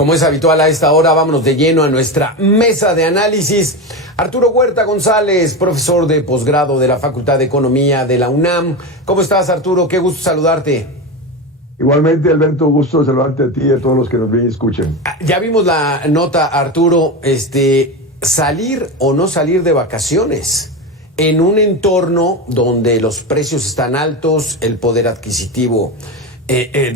Como es habitual a esta hora, vámonos de lleno a nuestra mesa de análisis. Arturo Huerta González, profesor de posgrado de la Facultad de Economía de la UNAM. ¿Cómo estás, Arturo? Qué gusto saludarte. Igualmente, Alberto, gusto saludarte a ti y a todos los que nos ven y escuchan. Ya vimos la nota, Arturo, salir o no salir de vacaciones en un entorno donde los precios están altos, el poder adquisitivo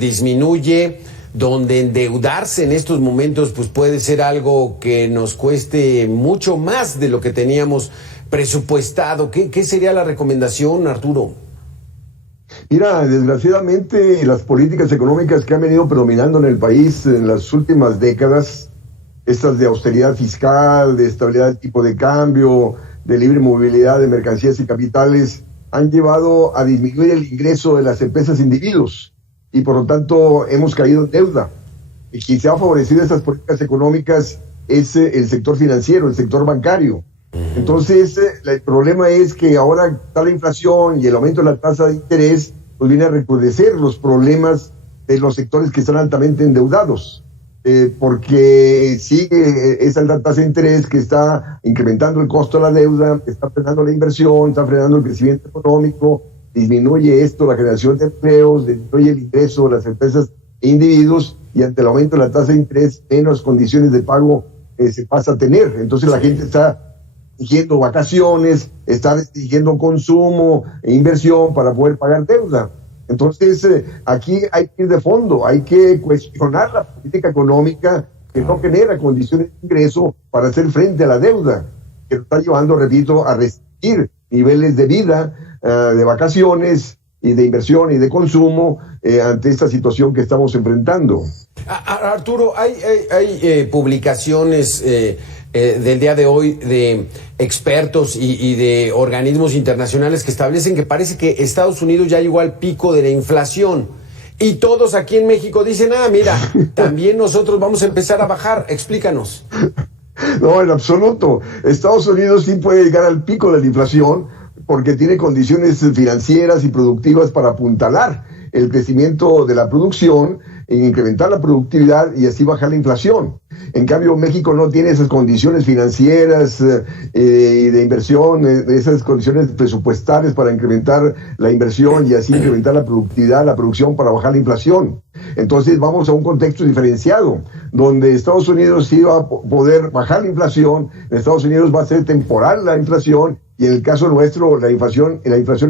disminuye, donde endeudarse en estos momentos pues puede ser algo que nos cueste mucho más de lo que teníamos presupuestado. ¿Qué sería la recomendación, Arturo? Mira, desgraciadamente las políticas económicas que han venido predominando en el país en las últimas décadas, estas de austeridad fiscal, de estabilidad del tipo de cambio, de libre movilidad de mercancías y capitales, han llevado a disminuir el ingreso de las empresas e individuos. Y por lo tanto hemos caído en deuda. Y quien se ha favorecido estas políticas económicas es el sector financiero, el sector bancario. Entonces el problema es que ahora está la inflación y el aumento de la tasa de interés pues viene a recrudecer los problemas de los sectores que están altamente endeudados. Porque sigue esa alta tasa de interés que está incrementando el costo de la deuda, está frenando la inversión, está frenando el crecimiento económico, disminuye esto la generación de empleos, disminuye el ingreso de las empresas e individuos, y ante el aumento de la tasa de interés, menos condiciones de pago se pasa a tener. Entonces la gente está exigiendo vacaciones, está exigiendo consumo e inversión para poder pagar deuda. Entonces aquí hay que ir de fondo, hay que cuestionar la política económica que no genera condiciones de ingreso para hacer frente a la deuda, que está llevando, repito, a restringir niveles de vida, de vacaciones y de inversión y de consumo ante esta situación que estamos enfrentando. Arturo, hay publicaciones del día de hoy de expertos y de organismos internacionales que establecen que parece que Estados Unidos ya llegó al pico de la inflación. Y todos aquí en México dicen, mira, también nosotros vamos a empezar a bajar. Explícanos. No, en absoluto. Estados Unidos sí puede llegar al pico de la inflación porque tiene condiciones financieras y productivas para apuntalar el crecimiento de la producción, incrementar la productividad y así bajar la inflación. En cambio, México no tiene esas condiciones financieras y de inversión, esas condiciones presupuestales para incrementar la inversión y así incrementar la productividad, la producción para bajar la inflación. Entonces vamos a un contexto diferenciado, donde Estados Unidos sí va a poder bajar la inflación, en Estados Unidos va a ser temporal la inflación, y en el caso nuestro la inflación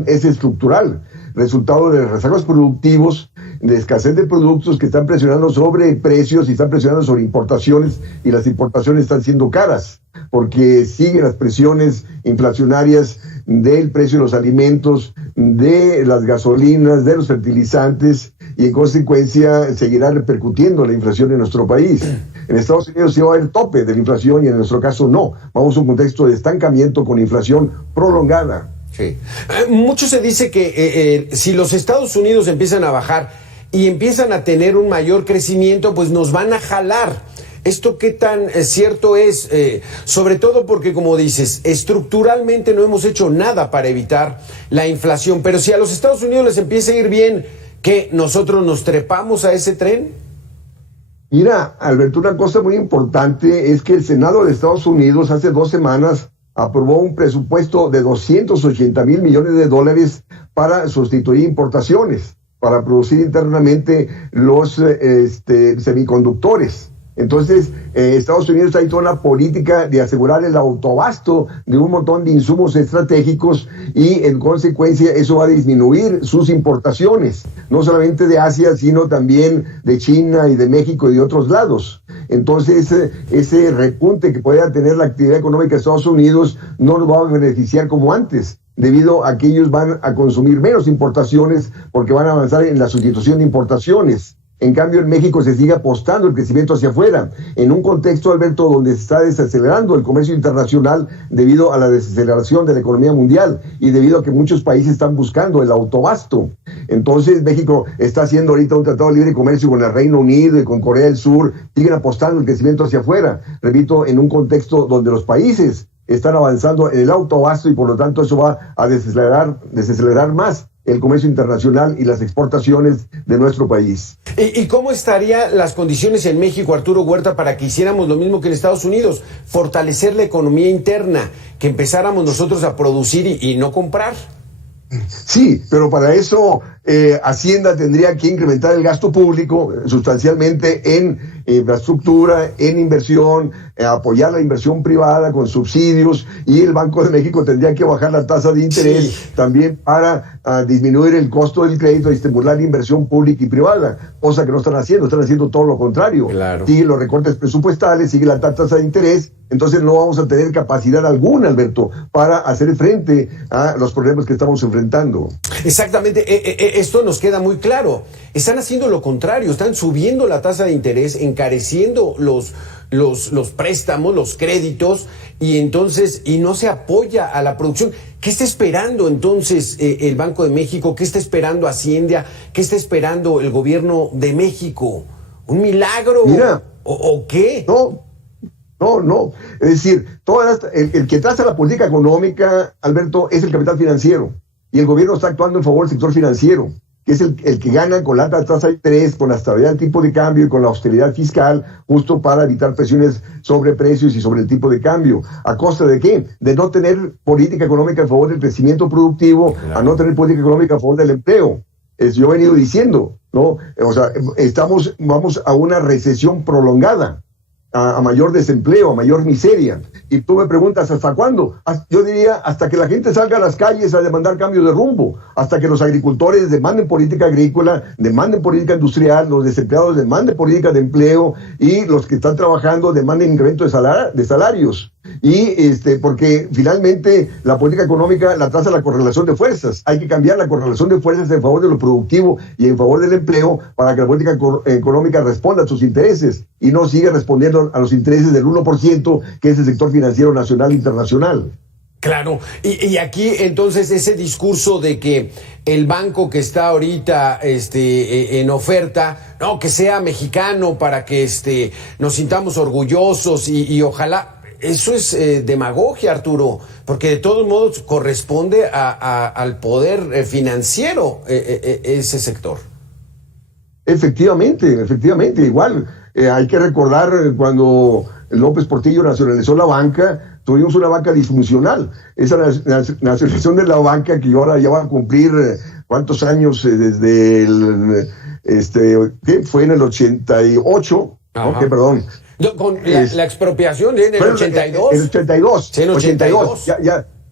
es estructural, resultado de rezagos productivos, de escasez de productos que están presionando sobre precios y están presionando sobre importaciones, y las importaciones están siendo caras porque siguen las presiones inflacionarias del precio de los alimentos, de las gasolinas, de los fertilizantes, y en consecuencia seguirá repercutiendo la inflación en nuestro país. En Estados Unidos se va a ver el tope de la inflación y en nuestro caso no. Vamos a un contexto de estancamiento con inflación prolongada. Sí. Mucho se dice que si los Estados Unidos empiezan a bajar y empiezan a tener un mayor crecimiento, pues nos van a jalar. ¿Esto qué tan cierto es? Sobre todo porque, como dices, estructuralmente no hemos hecho nada para evitar la inflación. Pero si a los Estados Unidos les empieza a ir bien, ¿qué? ¿Nosotros nos trepamos a ese tren? Mira, Alberto, una cosa muy importante es que el Senado de Estados Unidos hace 2 semanas aprobó un presupuesto de $280 millones para sustituir importaciones, para producir internamente los semiconductores. Entonces, Estados Unidos ha hecho una política de asegurar el autoabasto de un montón de insumos estratégicos, y en consecuencia eso va a disminuir sus importaciones, no solamente de Asia, sino también de China y de México y de otros lados. Entonces, ese repunte que pueda tener la actividad económica de Estados Unidos no nos va a beneficiar como antes, debido a que ellos van a consumir menos importaciones porque van a avanzar en la sustitución de importaciones. En cambio, en México se sigue apostando el crecimiento hacia afuera, en un contexto, Alberto, donde se está desacelerando el comercio internacional debido a la desaceleración de la economía mundial y debido a que muchos países están buscando el autoabasto. Entonces, México está haciendo ahorita un tratado de libre comercio con el Reino Unido y con Corea del Sur, siguen apostando el crecimiento hacia afuera, repito, en un contexto donde los países están avanzando en el autoabasto y por lo tanto eso va a desacelerar más el comercio internacional y las exportaciones de nuestro país. ¿Y cómo estarían las condiciones en México, Arturo Huerta, para que hiciéramos lo mismo que en Estados Unidos? Fortalecer la economía interna, que empezáramos nosotros a producir y no comprar. Sí, pero para eso Hacienda tendría que incrementar el gasto público sustancialmente en infraestructura, en inversión, apoyar la inversión privada con subsidios, y el Banco de México tendría que bajar la tasa de interés también para disminuir el costo del crédito y estimular la inversión pública y privada, cosa que no están haciendo todo lo contrario. Claro. Siguen los recortes presupuestales, sigue la tasa de interés, entonces no vamos a tener capacidad alguna, Alberto, para hacer frente a los problemas que estamos enfrentando. Exactamente, esto nos queda muy claro. Están haciendo lo contrario, están subiendo la tasa de interés, encareciendo los préstamos, los créditos, y no se apoya a la producción. ¿Qué está esperando entonces el Banco de México? ¿Qué está esperando Hacienda? ¿Qué está esperando el gobierno de México? ¿Un milagro? Mira, ¿O qué? No. Es decir, el que traza la política económica, Alberto, es el capital financiero. Y el gobierno está actuando en favor del sector financiero, que es el que gana con la alta tasa de interés, con la estabilidad del tipo de cambio y con la austeridad fiscal, justo para evitar presiones sobre precios y sobre el tipo de cambio. ¿A costa de qué? De no tener política económica en favor del crecimiento productivo, claro, a no tener política económica a favor del empleo. Yo he venido diciendo, ¿no? O sea, vamos a una recesión prolongada, a mayor desempleo, a mayor miseria. Y tú me preguntas, ¿hasta cuándo? Yo diría, hasta que la gente salga a las calles a demandar cambio de rumbo, hasta que los agricultores demanden política agrícola, demanden política industrial, los desempleados demanden política de empleo, y los que están trabajando demanden incremento de salarios. Y porque finalmente la política económica la traza la correlación de fuerzas. Hay que cambiar la correlación de fuerzas en favor de lo productivo y en favor del empleo, para que la política económica responda a sus intereses y no siga respondiendo a los intereses del 1%, que es el sector financiero nacional e internacional. Claro, y aquí entonces ese discurso de que el banco que está ahorita en oferta, no, que sea mexicano para que nos sintamos orgullosos y ojalá. Eso es demagogia, Arturo, porque de todos modos corresponde al poder financiero ese sector. Efectivamente, igual. Hay que recordar cuando López Portillo nacionalizó la banca, tuvimos una banca disfuncional. Esa nacionalización de la banca, que ahora ya va a cumplir ¿cuántos años? Desde ¿qué? Fue en el 88, ¿no? Perdón. Con la expropiación en el 82. En el 82. Sí, en el 82.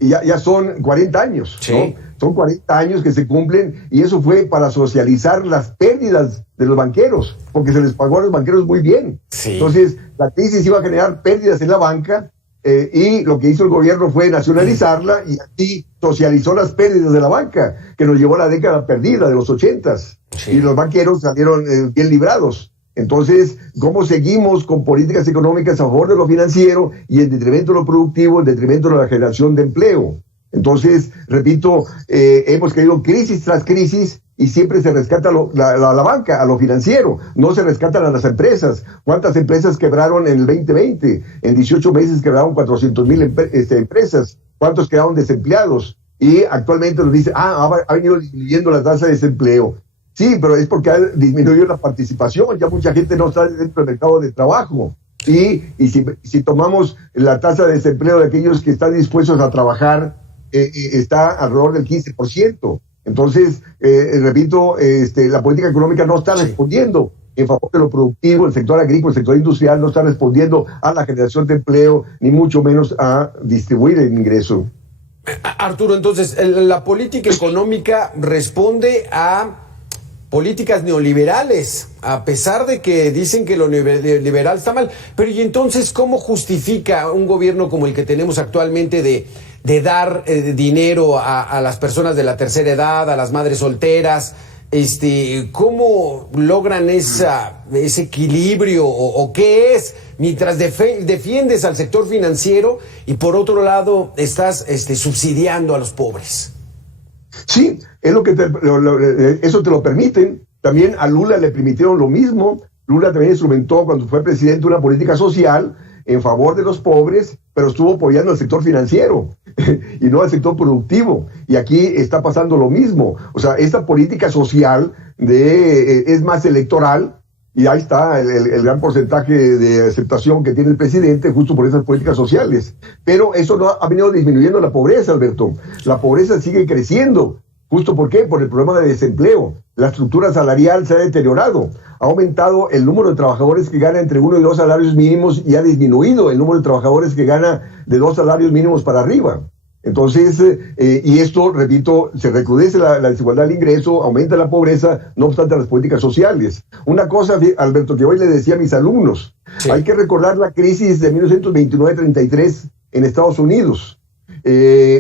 Ya son 40 años, sí, ¿no? Son 40 años que se cumplen, y eso fue para socializar las pérdidas de los banqueros, porque se les pagó a los banqueros muy bien. Sí. Entonces, la crisis iba a generar pérdidas en la banca, y lo que hizo el gobierno fue nacionalizarla, y así socializó las pérdidas de la banca, que nos llevó a la década perdida de los 80s. Sí. Y los banqueros salieron bien librados. Entonces, ¿cómo seguimos con políticas económicas a favor de lo financiero y en detrimento de lo productivo, en detrimento de la generación de empleo? Entonces, repito, hemos caído crisis tras crisis, y siempre se rescata la banca, a lo financiero, no se rescatan a las empresas. ¿Cuántas empresas quebraron en el 2020? En 18 meses quebraron 400,000 empresas. ¿Cuántos quedaron desempleados? Y actualmente nos dice, ha venido disminuyendo la tasa de desempleo. Sí, pero es porque ha disminuido la participación, ya mucha gente no está dentro del mercado de trabajo. Y si tomamos la tasa de desempleo de aquellos que están dispuestos a trabajar, está alrededor del 15%. Entonces, repito, la política económica no está respondiendo en favor de lo productivo. El sector agrícola, el sector industrial no está respondiendo a la generación de empleo, ni mucho menos a distribuir el ingreso. Arturo, entonces, la política económica responde a políticas neoliberales, a pesar de que dicen que lo neoliberal está mal. Pero ¿y entonces cómo justifica un gobierno como el que tenemos actualmente de dar dinero a las personas de la tercera edad, a las madres solteras? ¿Cómo logran ese equilibrio o qué es? Mientras defiendes al sector financiero y por otro lado estás subsidiando a los pobres. Sí, es lo que eso te lo permiten. También a Lula le permitieron lo mismo. Lula también instrumentó, cuando fue presidente, una política social en favor de los pobres, pero estuvo apoyando al sector financiero y no al sector productivo. Y aquí está pasando lo mismo. O sea, esta política social es más electoral, y ahí está el gran porcentaje de aceptación que tiene el presidente justo por esas políticas sociales. Pero eso no ha venido disminuyendo la pobreza, Alberto. La pobreza sigue creciendo. ¿Justo por qué? Por el problema de desempleo. La estructura salarial se ha deteriorado. Ha aumentado el número de trabajadores que gana entre 1 y 2 salarios mínimos y ha disminuido el número de trabajadores que gana de 2 salarios mínimos para arriba. Entonces, y esto, repito, se recrudece la desigualdad del ingreso, aumenta la pobreza, no obstante las políticas sociales. Una cosa, Alberto, que hoy le decía a mis alumnos, sí, hay que recordar la crisis de 1929-33 en Estados Unidos,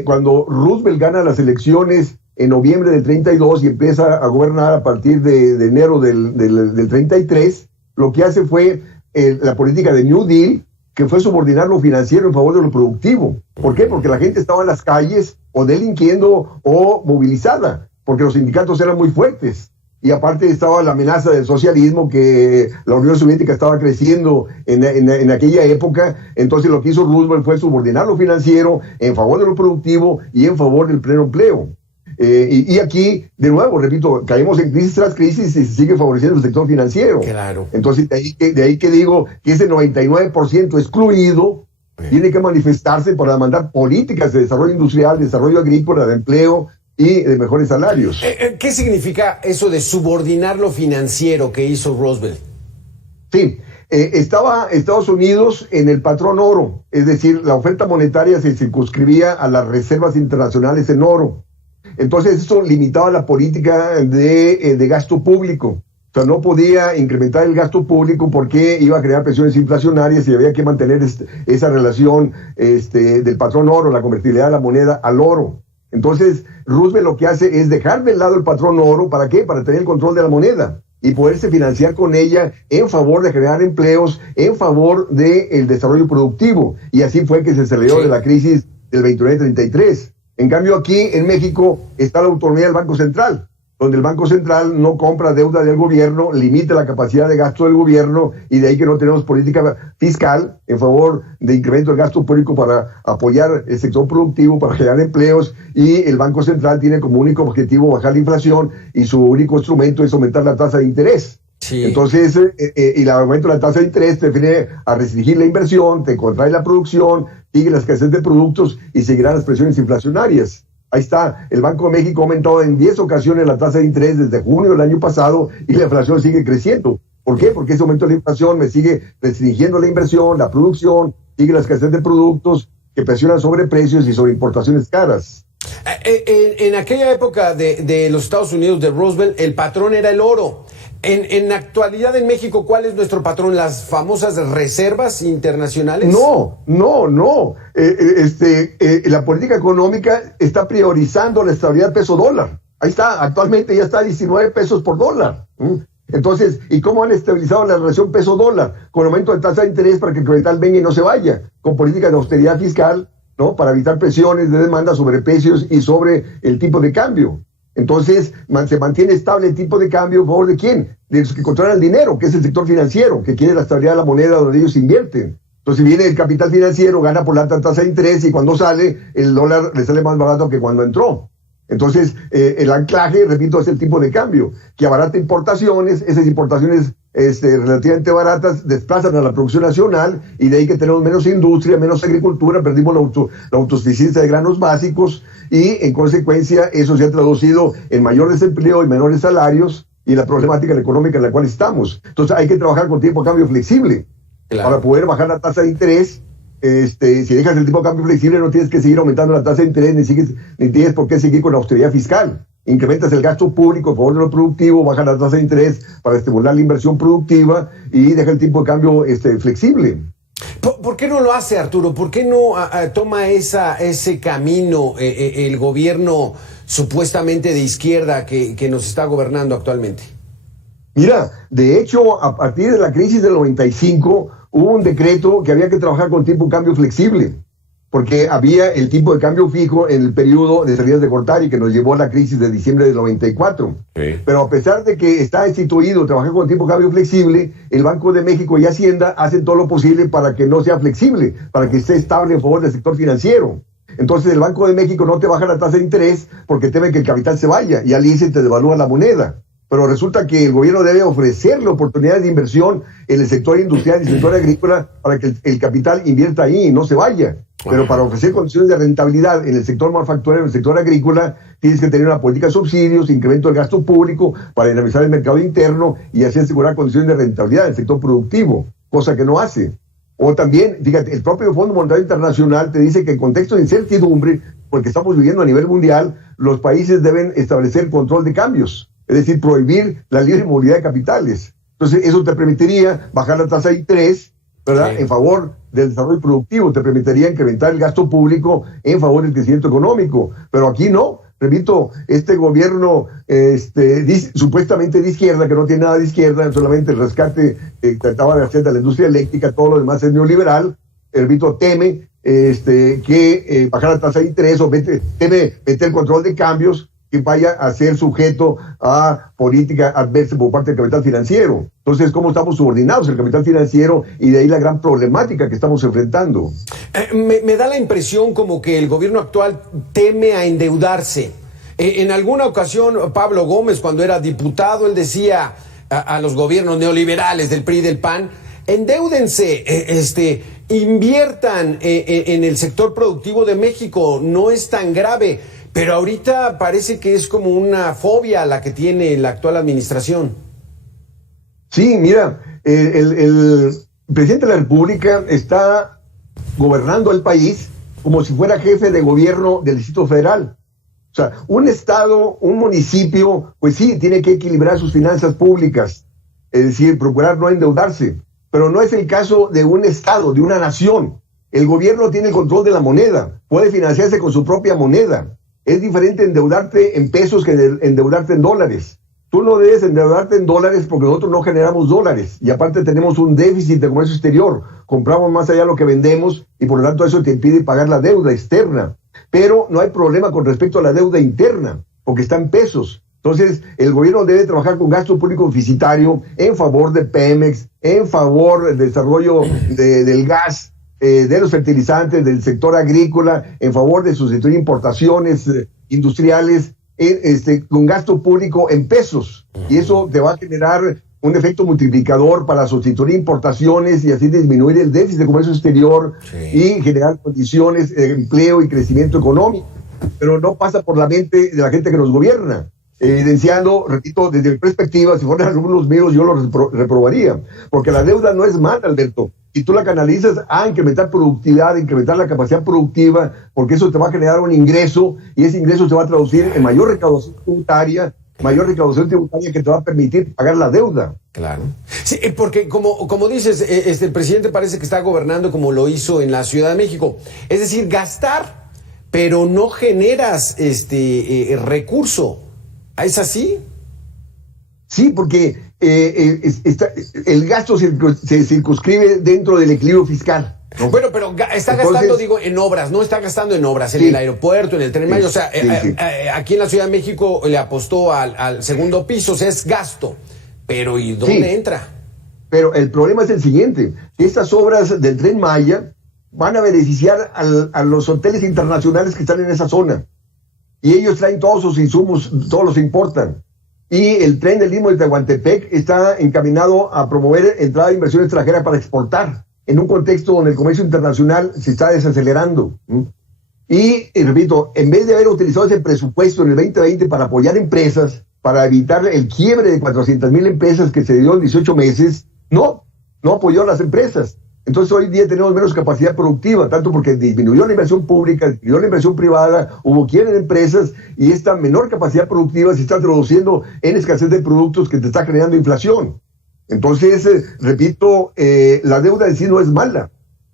cuando Roosevelt gana las elecciones en noviembre del 32 y empieza a gobernar a partir de enero del 33, lo que hace fue la política de New Deal, que fue subordinar lo financiero en favor de lo productivo. ¿Por qué? Porque la gente estaba en las calles o delinquiendo o movilizada, porque los sindicatos eran muy fuertes. Y aparte estaba la amenaza del socialismo, que la Unión Soviética estaba creciendo en aquella época. Entonces lo que hizo Roosevelt fue subordinar lo financiero en favor de lo productivo y en favor del pleno empleo. Y aquí, de nuevo, repito, caemos en crisis tras crisis y se sigue favoreciendo el sector financiero. Claro. Entonces, de ahí que digo que ese 99% excluido tiene que manifestarse para demandar políticas de desarrollo industrial, de desarrollo agrícola, de empleo y de mejores salarios. ¿Qué significa eso de subordinar lo financiero que hizo Roosevelt? Sí. Estaba Estados Unidos en el patrón oro, es decir, la oferta monetaria se circunscribía a las reservas internacionales en oro. Entonces eso limitaba la política de gasto público. O sea, no podía incrementar el gasto público porque iba a crear presiones inflacionarias y había que mantener esa relación del patrón oro, la convertibilidad de la moneda al oro. Entonces Roosevelt lo que hace es dejar de lado el patrón oro. ¿Para qué? Para tener el control de la moneda y poderse financiar con ella en favor de generar empleos, en favor del desarrollo productivo. Y así fue que se salió de la crisis del 29-33. En cambio, aquí en México está la autonomía del Banco Central, donde el Banco Central no compra deuda del gobierno, limita la capacidad de gasto del gobierno, y de ahí que no tenemos política fiscal en favor de incremento del gasto público para apoyar el sector productivo, para generar empleos, y el Banco Central tiene como único objetivo bajar la inflación y su único instrumento es aumentar la tasa de interés. Sí. Entonces, y el aumento de la tasa de interés te viene a restringir la inversión, te contrae la producción, sigue la escasez de productos y seguirán las presiones inflacionarias. Ahí está, el Banco de México ha aumentado en 10 ocasiones la tasa de interés desde junio del año pasado y la inflación sigue creciendo. ¿Por qué? Porque ese aumento de la inflación me sigue restringiendo la inversión, la producción, sigue la escasez de productos que presionan sobre precios y sobre importaciones caras. En aquella época de los Estados Unidos, de Roosevelt, el patrón era el oro. En la actualidad en México, ¿cuál es nuestro patrón? ¿Las famosas reservas internacionales? No. La política económica está priorizando la estabilidad peso-dólar. Ahí está, actualmente ya está a 19 pesos por dólar. Entonces, ¿y cómo han estabilizado la relación peso-dólar? Con aumento de tasa de interés para que el capital venga y no se vaya. Con políticas de austeridad fiscal, ¿no? Para evitar presiones de demanda sobre precios y sobre el tipo de cambio. Entonces, se mantiene estable el tipo de cambio ¿a favor de quién? De los que controlan el dinero, que es el sector financiero, que quiere la estabilidad de la moneda donde ellos invierten. Entonces viene el capital financiero, gana por la alta tasa de interés y cuando sale, el dólar le sale más barato que cuando entró. Entonces, el anclaje, repito, es el tipo de cambio, que abarata importaciones, esas importaciones relativamente baratas desplazan a la producción nacional y de ahí que tenemos menos industria, menos agricultura, perdimos la autosuficiencia de granos básicos y en consecuencia eso se ha traducido en mayor desempleo y menores salarios y la problemática económica en la cual estamos. Entonces hay que trabajar con tipo de cambio flexible para poder bajar la tasa de interés. Si dejas el tipo de cambio flexible no tienes que seguir aumentando la tasa de interés ni tienes por qué seguir con la austeridad fiscal. Incrementas el gasto público a favor de lo productivo, bajas la tasa de interés para estimular la inversión productiva y deja el tipo de cambio flexible. ¿Por qué no lo hace, Arturo? ¿Por qué no toma ese camino el gobierno supuestamente de izquierda que nos está gobernando actualmente? Mira, de hecho, a partir de la crisis del 95 hubo un decreto que había que trabajar con tipo de cambio flexible. porque había el tipo de cambio fijo en el periodo de salidas de Gortari que nos llevó a la crisis de diciembre del 94. Sí. Pero a pesar de que está instituido trabajar con tipo de cambio flexible, el Banco de México y Hacienda hacen todo lo posible para que no sea flexible, para que esté estable en favor del sector financiero. Entonces el Banco de México no te baja la tasa de interés porque teme que el capital se vaya y al ICE te devalúa la moneda. Pero resulta que el gobierno debe ofrecerle oportunidades de inversión en el sector industrial y el sector agrícola para que el capital invierta ahí y no se vaya. Pero para ofrecer condiciones de rentabilidad en el sector manufacturero, en el sector agrícola, tienes que tener una política de subsidios, incremento del gasto público para dinamizar el mercado interno y así asegurar condiciones de rentabilidad en el sector productivo, cosa que no hace. O también, fíjate, el propio Fondo Monetario Internacional te dice que en contexto de incertidumbre, porque estamos viviendo a nivel mundial, los países deben establecer control de cambios, es decir, prohibir la libre movilidad de capitales. Entonces, eso te permitiría bajar la tasa de interés, ¿verdad? Sí. En favor del desarrollo productivo, te permitiría incrementar el gasto público en favor del crecimiento económico. Pero aquí no. Repito, este gobierno supuestamente de izquierda, que no tiene nada de izquierda, solamente el rescate que trataba de hacer de la industria eléctrica, todo lo demás es neoliberal. Repito, teme que bajar la tasa de interés o teme meter el control de cambios que vaya a ser sujeto a política adversa por parte del capital financiero. Entonces, ¿cómo estamos subordinados al capital financiero? Y de ahí la gran problemática que estamos enfrentando. Me da la impresión como que el gobierno actual teme a endeudarse. En alguna ocasión, Pablo Gómez, cuando era diputado, él decía a los gobiernos neoliberales del PRI y del PAN, endéudense, inviertan en el sector productivo de México, no es tan grave. Pero ahorita parece que es como una fobia la que tiene la actual administración. Sí, mira, el presidente de la República está gobernando el país como si fuera jefe de gobierno del Distrito Federal. O sea, un estado, un municipio, pues sí, tiene que equilibrar sus finanzas públicas, es decir, procurar no endeudarse. Pero no es el caso de un estado, de una nación. El gobierno tiene el control de la moneda, puede financiarse con su propia moneda. Es diferente endeudarte en pesos que endeudarte en dólares. Tú no debes endeudarte en dólares porque nosotros no generamos dólares. Y aparte tenemos un déficit de comercio exterior. Compramos más allá de lo que vendemos y por lo tanto eso te impide pagar la deuda externa. Pero no hay problema con respecto a la deuda interna porque está en pesos. Entonces el gobierno debe trabajar con gasto público deficitario en favor de Pemex, en favor del desarrollo del gas, de los fertilizantes, del sector agrícola, en favor de sustituir importaciones industriales con gasto público en pesos. Y eso te va a generar un efecto multiplicador para sustituir importaciones y así disminuir el déficit de comercio exterior y generar condiciones de empleo y crecimiento económico. Pero no pasa por la mente de la gente que nos gobierna. Evidenciando, repito, desde mi perspectiva, si fueran alumnos míos, yo los reprobaría. Porque la deuda no es mala, Alberto. Y tú la canalizas a incrementar productividad, incrementar la capacidad productiva, porque eso te va a generar un ingreso y ese ingreso se va a traducir en mayor recaudación tributaria que te va a permitir pagar la deuda. Claro. Sí, porque como dices, el presidente parece que está gobernando como lo hizo en la Ciudad de México. Es decir, gastar, pero no generas recurso. ¿Es así? Sí, porque el gasto se circunscribe dentro del equilibrio fiscal, ¿no? Bueno, pero está gastando, en obras, no está gastando en obras, en el aeropuerto, en el Tren Maya. O sea, aquí en la Ciudad de México le apostó al segundo piso, o sea, es gasto. Pero ¿y dónde entra? Pero el problema es el siguiente, que estas obras del Tren Maya van a beneficiar a los hoteles internacionales que están en esa zona. Y ellos traen todos sus insumos, todos los importan. Y el tren del Istmo de Tehuantepec está encaminado a promover entrada de inversión extranjera para exportar, en un contexto donde el comercio internacional se está desacelerando. Y repito, en vez de haber utilizado ese presupuesto en el 2020 para apoyar empresas, para evitar el quiebre de 400,000 empresas que se dio en 18 meses, no apoyó a las empresas. Entonces hoy día tenemos menos capacidad productiva, tanto porque disminuyó la inversión pública, disminuyó la inversión privada, hubo quiebre de empresas y esta menor capacidad productiva se está traduciendo en escasez de productos que te está generando inflación. Entonces, repito, la deuda en sí no es mala.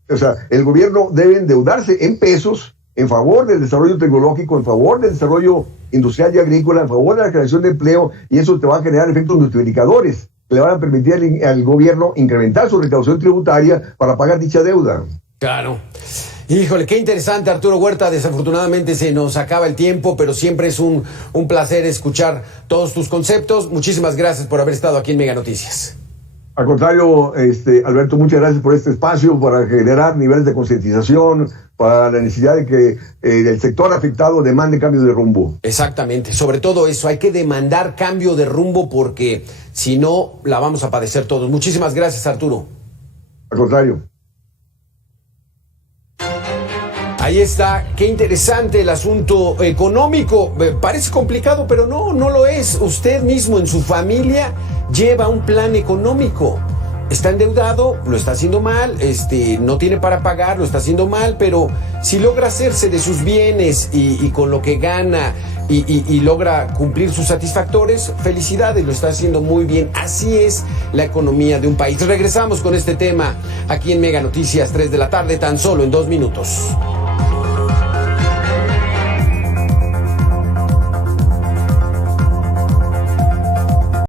O sea, el gobierno debe endeudarse en pesos en favor del desarrollo tecnológico, en favor del desarrollo industrial y agrícola, en favor de la creación de empleo y eso te va a generar efectos multiplicadores que le van a permitir al gobierno incrementar su recaudación tributaria para pagar dicha deuda. Claro. Híjole, qué interesante, Arturo Huerta. Desafortunadamente se nos acaba el tiempo, pero siempre es un placer escuchar todos tus conceptos. Muchísimas gracias por haber estado aquí en Mega Noticias. Al contrario, Alberto, muchas gracias por este espacio para generar niveles de concientización, para la necesidad de que el sector afectado demande cambios de rumbo. Exactamente, sobre todo eso, hay que demandar cambio de rumbo porque si no, la vamos a padecer todos. Muchísimas gracias, Arturo. Al contrario. Ahí está, qué interesante el asunto económico. Parece complicado, pero no lo es. Usted mismo en su familia lleva un plan económico. Está endeudado, lo está haciendo mal, no tiene para pagar, lo está haciendo mal, pero si logra hacerse de sus bienes y con lo que gana y logra cumplir sus satisfactores, felicidades, lo está haciendo muy bien. Así es la economía de un país. Regresamos con este tema aquí en Mega Noticias, 3 de la tarde, tan solo en 2 minutos.